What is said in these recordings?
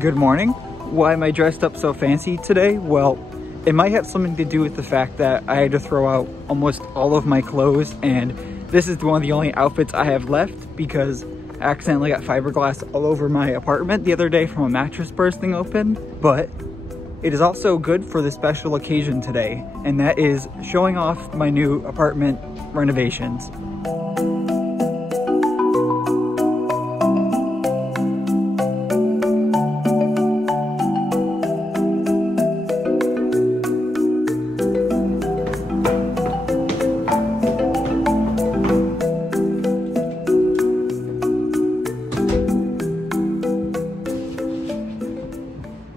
Good morning. Why am I dressed up so fancy today? Well, it might have something to do with the fact that I had to throw out almost all of my clothes, and this is one of the only outfits I have left because I accidentally got fiberglass all over my apartment the other day from a mattress bursting open. But it is also good for the special occasion today, and that is showing off my new apartment renovations.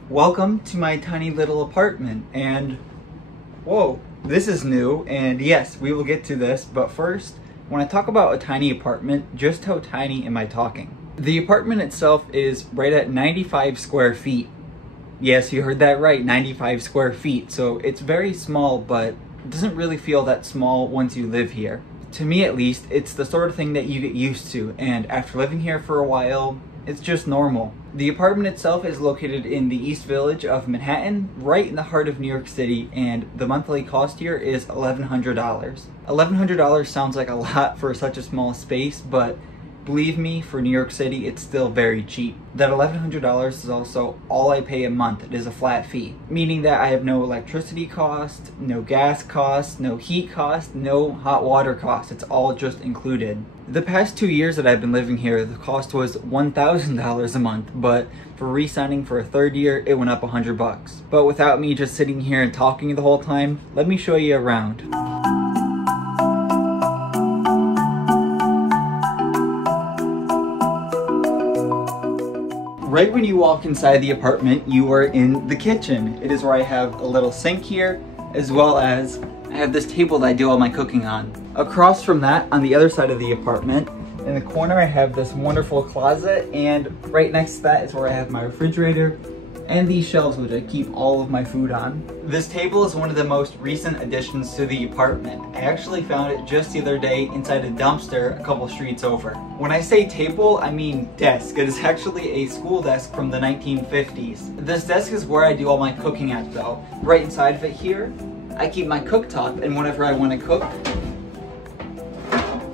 Welcome to my tiny little apartment, and whoa, this is new, and yes, we will get to this, but first, when I talk about a tiny apartment, just how tiny am I talking? The apartment itself is right at 95 square feet. Yes, you heard that right, 95 square feet, so it's very small, but it doesn't really feel that small once you live here. To me at least, it's the sort of thing that you get used to, and after living here for a while, it's just normal. The apartment itself is located in the East Village of Manhattan, right in the heart of New York City, and the monthly cost here is $1,100. $1,100 sounds like a lot for such a small space, but believe me, for New York City, it's still very cheap. That $1,100 is also all I pay a month. It is a flat fee, meaning that I have no electricity cost, no gas cost, no heat cost, no hot water cost. It's all just included. The past 2 years that I've been living here, the cost was $1,000 a month, but for re-signing for a third year, it went up $100. But without me just sitting here and talking the whole time, let me show you around. Right when you walk inside the apartment, you are in the kitchen. It is where I have a little sink here, as well as I have this table that I do all my cooking on. Across from that, on the other side of the apartment, in the corner I have this wonderful closet, and right next to that is where I have my refrigerator and these shelves which I keep all of my food on. This table is one of the most recent additions to the apartment. I actually found it just the other day inside a dumpster a couple streets over. When I say table, I mean desk. It is actually a school desk from the 1950s. This desk is where I do all my cooking at though. Right inside of it here, I keep my cooktop, and whenever I want to cook,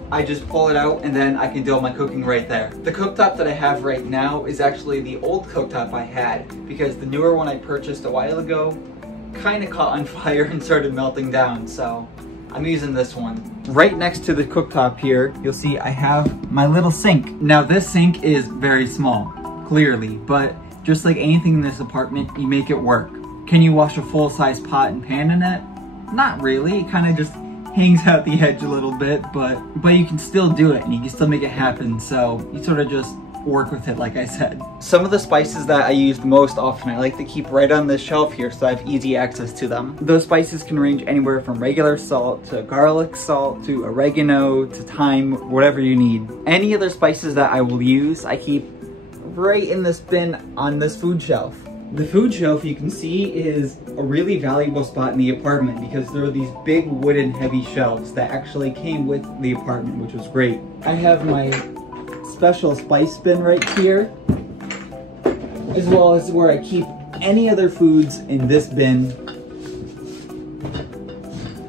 I just pull it out and then I can do all my cooking right there. The cooktop that I have right now is actually the old cooktop I had because the newer one I purchased a while ago kind of caught on fire and started melting down, so I'm using this one. Right next to the cooktop here, you'll see I have my little sink. Now this sink is very small, clearly, but just like anything in this apartment, you make it work. Can you wash a full-size pot and pan in it? Not really, it kind of just hangs out the edge a little bit, but you can still do it and you can still make it happen, so you sort of just work with it like I said. Some of the spices that I use the most often I like to keep right on this shelf here so I have easy access to them. Those spices can range anywhere from regular salt to garlic salt to oregano to thyme, whatever you need. Any other spices that I will use I keep right in this bin on this food shelf. The food shelf, you can see, is a really valuable spot in the apartment because there are these big wooden heavy shelves that actually came with the apartment, which was great. I have my special spice bin right here, as well as where I keep any other foods in this bin.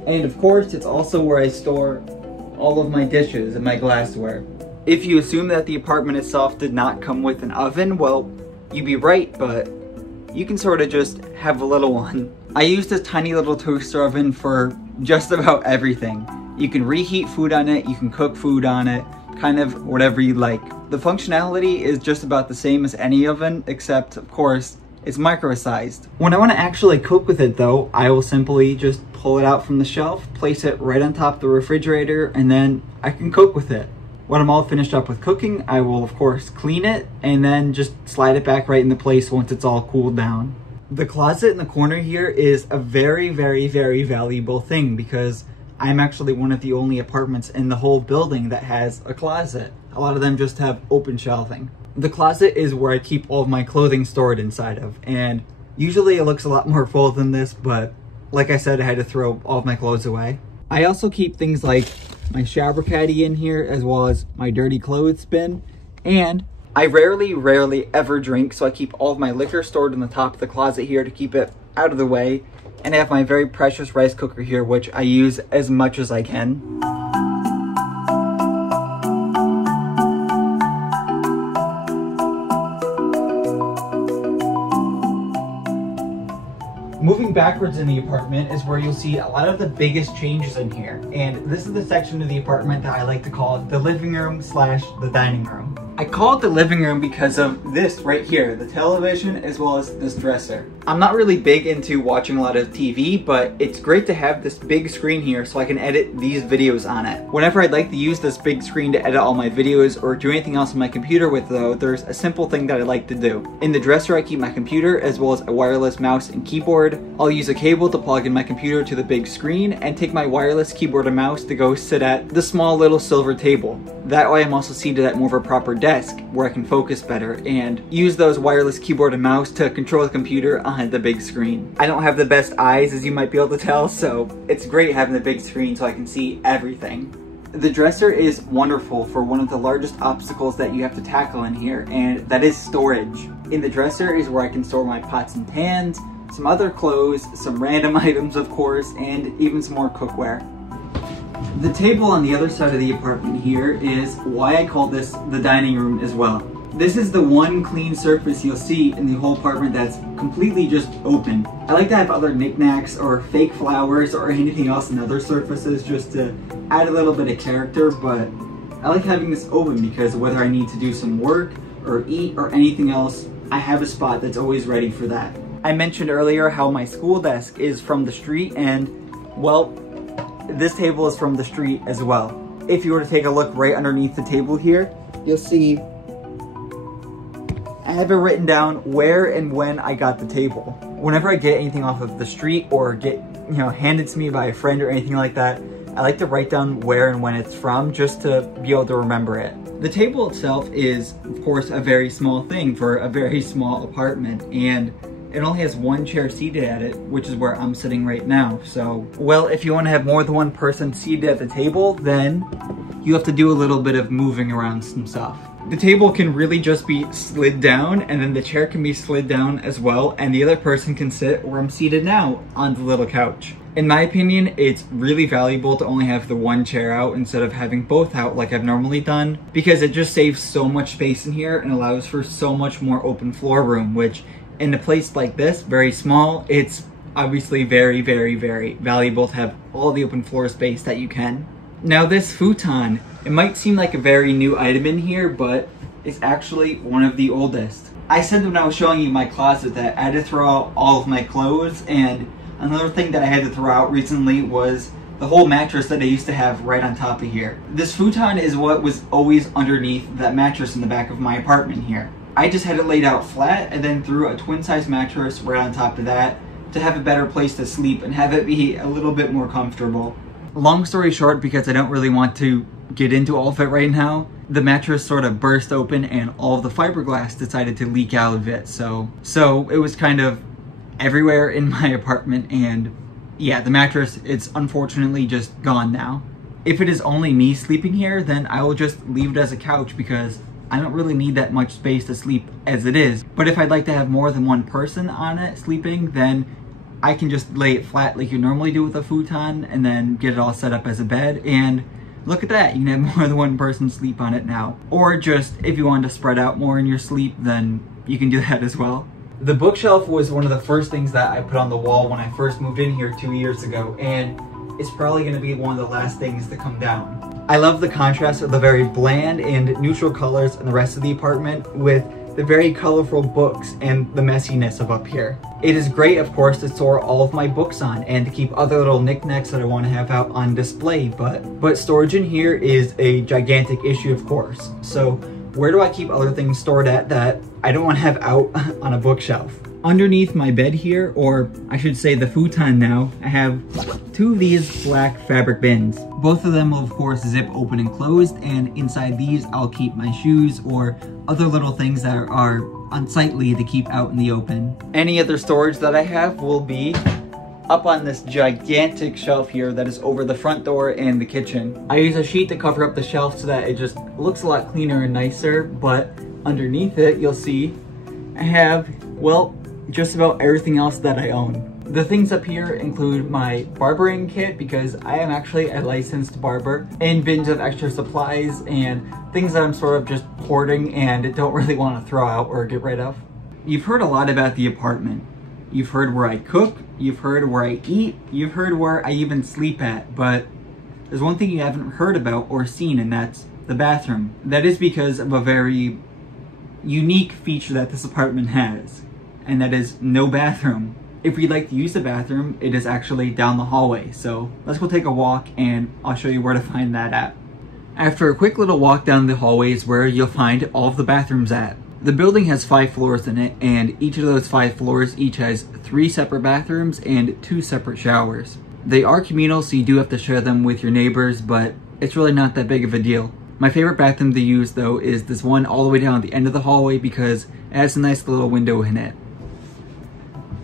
And of course, it's also where I store all of my dishes and my glassware. If you assume that the apartment itself did not come with an oven, well, you'd be right, but you can sort of just have a little one. I use this tiny little toaster oven for just about everything. You can reheat food on it, you can cook food on it, kind of whatever you like. The functionality is just about the same as any oven, except of course, it's micro-sized. When I want to actually cook with it though, I will simply just pull it out from the shelf, place it right on top of the refrigerator, and then I can cook with it. When I'm all finished up with cooking, I will of course clean it and then just slide it back right into place once it's all cooled down. The closet in the corner here is a very, very, very valuable thing because I'm actually one of the only apartments in the whole building that has a closet. A lot of them just have open shelving. The closet is where I keep all of my clothing stored inside of, and usually it looks a lot more full than this, but like I said, I had to throw all of my clothes away. I also keep things like my shower caddy in here, as well as my dirty clothes bin, and I rarely ever drink, so I keep all of my liquor stored in the top of the closet here to keep it out of the way. And I have my very precious rice cooker here, which I use as much as I can. Moving backwards in the apartment is where you'll see a lot of the biggest changes in here. And this is the section of the apartment that I like to call the living room slash the dining room. I call it the living room because of this right here, the television, as well as this dresser. I'm not really big into watching a lot of TV, but it's great to have this big screen here so I can edit these videos on it. Whenever I'd like to use this big screen to edit all my videos or do anything else on my computer with though, there's a simple thing that I like to do. In the dresser, I keep my computer as well as a wireless mouse and keyboard. I'll use a cable to plug in my computer to the big screen and take my wireless keyboard and mouse to go sit at the small little silver table. That way I'm also seated at more of a proper desk where I can focus better and use those wireless keyboard and mouse to control the computer on the big screen. I don't have the best eyes, as you might be able to tell, so it's great having the big screen so I can see everything. The dresser is wonderful for one of the largest obstacles that you have to tackle in here, and that is storage. In the dresser is where I can store my pots and pans, some other clothes, some random items of course, and even some more cookware. The table on the other side of the apartment here is why I call this the dining room as well. This is the one clean surface you'll see in the whole apartment that's completely just open. I like to have other knickknacks or fake flowers or anything else in other surfaces just to add a little bit of character, but I like having this open because whether I need to do some work or eat or anything else, I have a spot that's always ready for that. I mentioned earlier how my school desk is from the street, and well, this table is from the street as well. If you were to take a look right underneath the table here, you'll see I have it written down where and when I got the table. Whenever I get anything off of the street or get, handed to me by a friend or anything like that, I like to write down where and when it's from just to be able to remember it. The table itself is, of course, a very small thing for a very small apartment, and it only has one chair seated at it, which is where I'm sitting right now. So, well, if you want to have more than one person seated at the table, then you have to do a little bit of moving around some stuff. The table can really just be slid down, and then the chair can be slid down as well, and the other person can sit where I'm seated now on the little couch. In my opinion, it's really valuable to only have the one chair out instead of having both out like I've normally done, because it just saves so much space in here and allows for so much more open floor room, which in a place like this, very small, it's obviously very valuable to have all the open floor space that you can. Now this futon, it might seem like a very new item in here, but it's actually one of the oldest. I said when I was showing you my closet that I had to throw out all of my clothes, and another thing that I had to throw out recently was the whole mattress that I used to have right on top of here. This futon is what was always underneath that mattress in the back of my apartment here. I just had it laid out flat and then threw a twin size mattress right on top of that to have a better place to sleep and have it be a little bit more comfortable. Long story short, because I don't really want to get into all of it right now, the mattress sort of burst open and all of the fiberglass decided to leak out of it. So it was kind of everywhere in my apartment, and yeah, the mattress, it's unfortunately just gone now. If it is only me sleeping here, then I will just leave it as a couch because I don't really need that much space to sleep as it is. But if I'd like to have more than one person on it sleeping, then I can just lay it flat like you normally do with a futon and then get it all set up as a bed, and look at that, you can have more than one person sleep on it now. Or just, if you want to spread out more in your sleep, then you can do that as well. The bookshelf was one of the first things that I put on the wall when I first moved in here 2 years ago, and it's probably going to be one of the last things to come down. I love the contrast of the very bland and neutral colors in the rest of the apartment with the very colorful books and the messiness of up here. It is great, of course, to store all of my books on and to keep other little knickknacks that I want to have out on display, but storage in here is a gigantic issue, of course. So where do I keep other things stored at that I don't want to have out on a bookshelf? Underneath my bed here, or I should say the futon now, I have two of these black fabric bins. Both of them will of course zip open and closed, and inside these I'll keep my shoes or other little things that are unsightly to keep out in the open. Any other storage that I have will be up on this gigantic shelf here that is over the front door and the kitchen. I use a sheet to cover up the shelf so that it just looks a lot cleaner and nicer, but underneath it, you'll see I have, well, just about everything else that I own. The things up here include my barbering kit because I am actually a licensed barber, and bins of extra supplies and things that I'm sort of just hoarding and don't really want to throw out or get rid of. You've heard a lot about the apartment. You've heard where I cook, you've heard where I eat, you've heard where I even sleep at, but there's one thing you haven't heard about or seen, and that's the bathroom. That is because of a very unique feature that this apartment has, and that is no bathroom. If you'd like to use the bathroom, it is actually down the hallway, so let's go take a walk and I'll show you where to find that at. After a quick little walk down the hallway is where you'll find all of the bathrooms at. The building has 5 floors in it, and each of those 5 floors each has 3 separate bathrooms and 2 separate showers. They are communal, so you do have to share them with your neighbors, but it's really not that big of a deal. My favorite bathroom to use though is this one all the way down at the end of the hallway because it has a nice little window in it.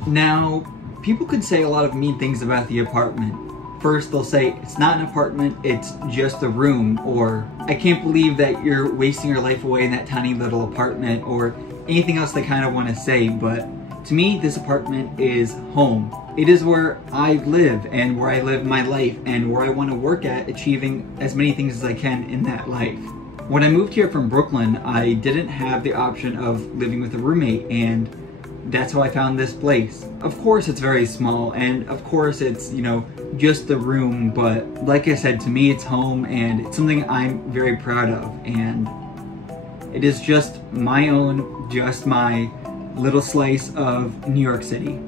Now, people could say a lot of mean things about the apartment. First, they'll say, it's not an apartment, it's just a room, or I can't believe that you're wasting your life away in that tiny little apartment, or anything else they kind of want to say, but to me, this apartment is home. It is where I live, and where I live my life, and where I want to work at achieving as many things as I can in that life. When I moved here from Brooklyn, I didn't have the option of living with a roommate, and that's how I found this place. Of course it's very small, and of course it's, you know, just a room, but like I said, to me it's home, and it's something I'm very proud of, and it is just my own, just my little slice of New York City.